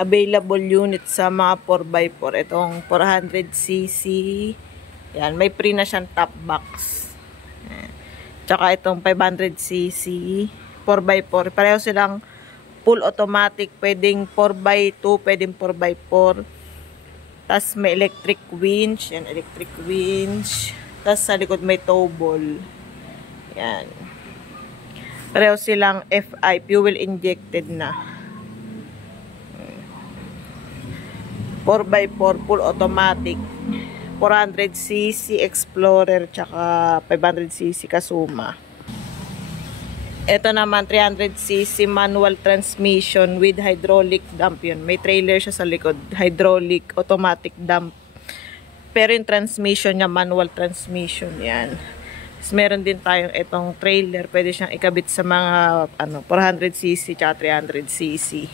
Available unit sa mga 4x4. Itong 400cc. Yan, may free na siyang top box. Tsaka itong 500cc 4x4. Pareho silang full automatic. Pwedeng 4x2, pwedeng 4x4. Tapos may electric winch. Yan, electric winch. Tapos sa likod may tow ball. Yan. Pareho silang FI, fuel injected na. 4x4 full automatic. 400cc Explorer tsaka 500cc Kasuma. Ito naman 300cc manual transmission with hydraulic dump yun. May trailer siya sa likod. Hydraulic automatic dump. Pero yung transmission niya manual transmission yan. Tapos meron din tayong itong trailer. Pwede siyang ikabit sa mga 400cc tsaka 300cc.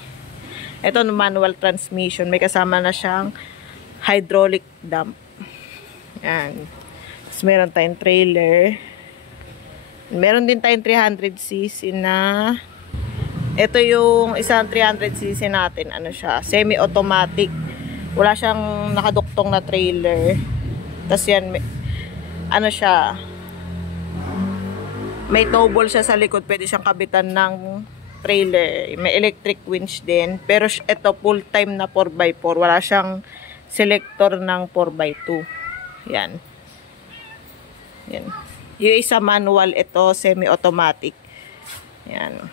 Ito manual transmission. May kasama na siyang hydraulic dump. Yan. Tapos meron tayong trailer. Meron din tayong 300cc na. Ito yung isang 300cc natin. Ano siya? Semi-automatic. Wala siyang nakaduktong na trailer. Tapos yan. Ano siya? May tow ball siya sa likod. Pwede siyang kabitan ng trailer. May electric winch din. Pero ito full time na 4x4. Wala siyang selector ng 4x2. Yan. Yan. Yung isa manual, ito semi-automatic. Yan.